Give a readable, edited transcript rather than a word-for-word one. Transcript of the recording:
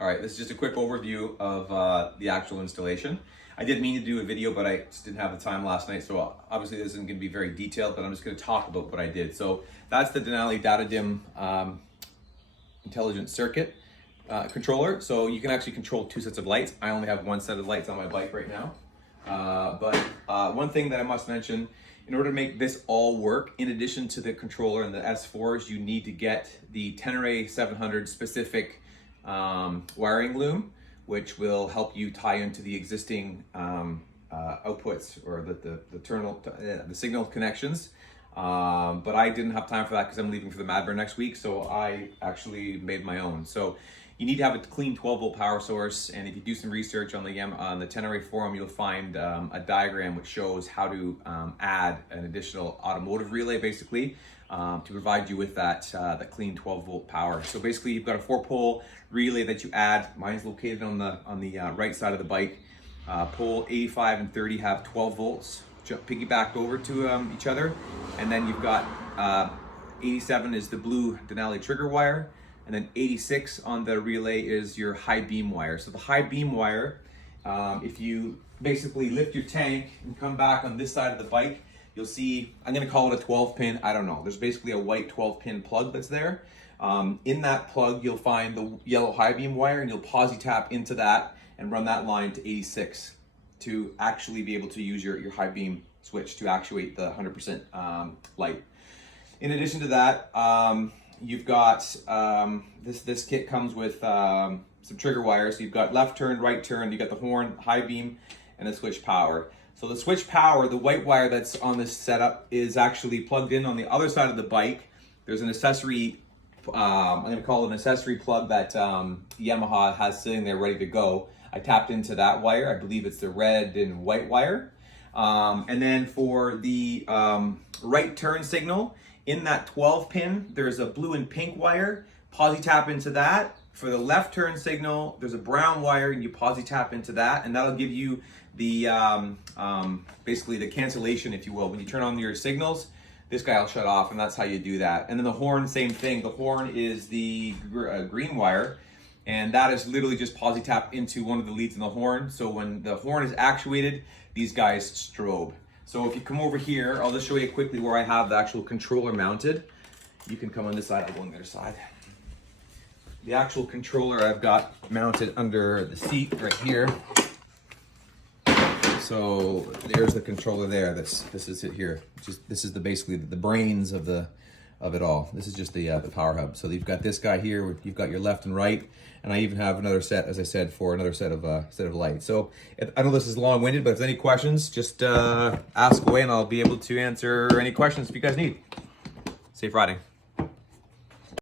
All right, this is just a quick overview of the actual installation. I did mean to do a video, but I just didn't have the time last night, so obviously this isn't going to be very detailed, but I'm just going to talk about what I did. So that's the Denali DialDim intelligent circuit controller. So you can actually control two sets of lights. I only have one set of lights on my bike right now. But one thing that I must mention, in order to make this all work, in addition to the controller and the S4s, you need to get the Tenere 700 specific wiring loom, which will help you tie into the existing outputs or the signal connections. But I didn't have time for that because I'm leaving for the Madburn next week, so I actually made my own. So you need to have a clean 12-volt power source, and if you do some research on the Tenere forum, you'll find a diagram which shows how to add an additional automotive relay, basically, to provide you with that clean 12-volt power. So basically, you've got a 4-pole relay that you add. Mine's located on the right side of the bike. Pole 85 and 30 have 12 volts piggybacked over to each other, and then you've got 87 is the blue Denali trigger wire. And then 86 on the relay is your high beam wire. So the high beam wire, if you basically lift your tank and come back on this side of the bike, you'll see, I'm gonna call it a 12 pin, I don't know. There's basically a white 12 pin plug that's there. In that plug, you'll find the yellow high beam wire, and you'll posi tap into that and run that line to 86 to actually be able to use your high beam switch to actuate the 100% light. In addition to that, you've got this kit comes with some trigger wires. So you've got left turn, right turn, you got the horn, high beam, and the switch power. So the switch power, the white wire that's on this setup, is actually plugged in on the other side of the bike. There's an accessory, I'm gonna call it an accessory plug that Yamaha has sitting there ready to go. I tapped into that wire. I believe it's the red and white wire. And then for the right turn signal, in that 12 pin, there's a blue and pink wire. Posi tap into that. For the left turn signal, there's a brown wire, and you posi tap into that, and that'll give you the basically the cancellation, if you will. When you turn on your signals, this guy will shut off, and that's how you do that. And then the horn, same thing. The horn is the green wire, and that is literally just posi tap into one of the leads in the horn. So when the horn is actuated, these guys strobe. So if you come over here, I'll just show you quickly where I have the actual controller mounted. You can come on this side, I'll go on the other side. The actual controller I've got mounted under the seat right here. So there's the controller there. This is it here. This is basically the brains of it all. This is just the power hub. So you've got this guy here. You've got your left and right, and I even have another set, as I said, for another set of lights. So I know this is long-winded, but if there's any questions, just ask away, and I'll be able to answer any questions if you guys need. Safe riding.